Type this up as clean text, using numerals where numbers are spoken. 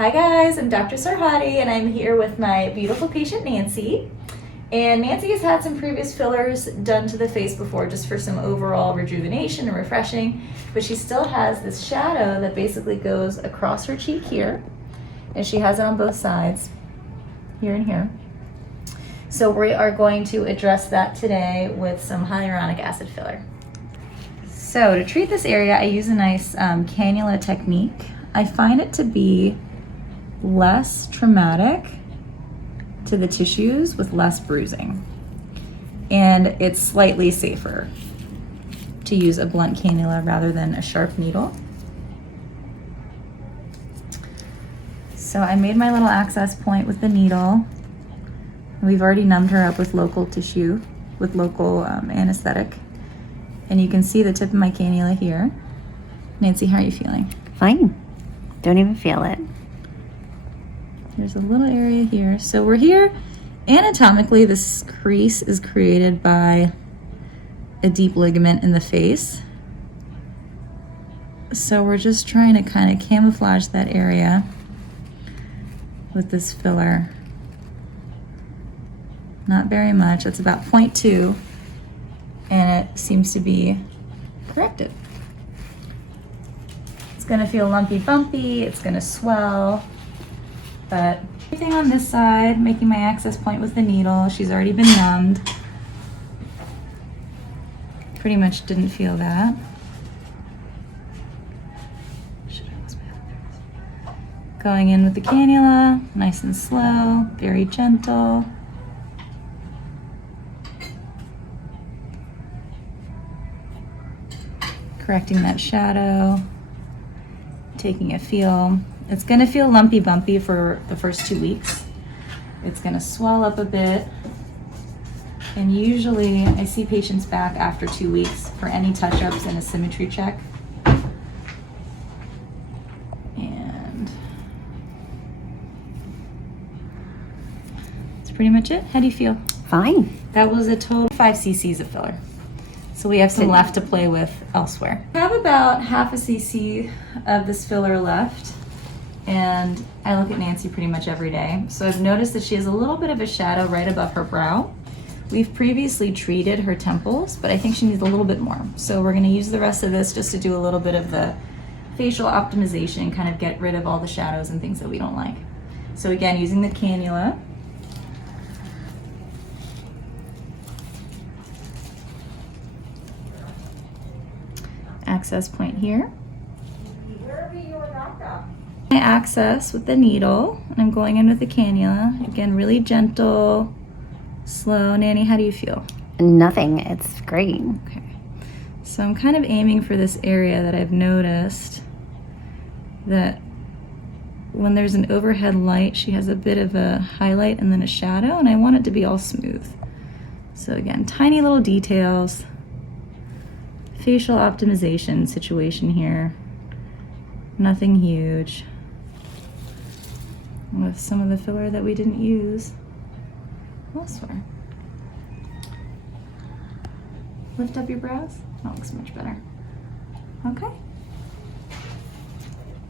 Hi guys, I'm Dr. Sarhaddi and I'm here with my beautiful patient Nancy. And Nancy has had some previous fillers done to the face before just for some overall rejuvenation and refreshing, but she still has this shadow that basically goes across her cheek here, and she has it on both sides, here and here. So we are going to address that today with some hyaluronic acid filler. So to treat this area, I use a nice cannula technique. I find it to be less traumatic to the tissues with less bruising. And it's slightly safer to use a blunt cannula rather than a sharp needle. So I made my little access point with the needle. We've already numbed her up with local tissue, with local anesthetic. And you can see the tip of my cannula here. Nancy, how are you feeling? Fine. Don't even feel it. There's a little area here. So we're here, anatomically, this crease is created by a deep ligament in the face. So we're just trying to kind of camouflage that area with this filler. Not very much, it's about 0.2, and it seems to be corrected. It's gonna feel lumpy bumpy, it's gonna swell, but everything on this side, making my access point with the needle, she's already been numbed. Pretty much didn't feel that. Going in with the cannula, nice and slow, very gentle. Correcting that shadow, taking a feel. It's gonna feel lumpy bumpy for the first 2 weeks. It's gonna swell up a bit. And usually I see patients back after 2 weeks for any touch-ups and a symmetry check. And that's pretty much it. How do you feel? Fine. That was a total 5 cc's of filler. So we have some left to play with elsewhere. I have about half a cc of this filler left, and I look at Nancy pretty much every day. So I've noticed that she has a little bit of a shadow right above her brow. We've previously treated her temples, but I think she needs a little bit more. So we're gonna use the rest of this just to do a little bit of the facial optimization, kind of get rid of all the shadows and things that we don't like. So again, using the cannula. Access point here. I access with the needle, and I'm going in with the cannula. Again, really gentle, slow. Nanny, how do you feel? Nothing. It's great. Okay. So I'm kind of aiming for this area that I've noticed that when there's an overhead light, she has a bit of a highlight and then a shadow, and I want it to be all smooth. So again, tiny little details. Facial optimization situation here. Nothing huge. With some of the filler that we didn't use elsewhere. Lift up your brows. That looks much better. Okay.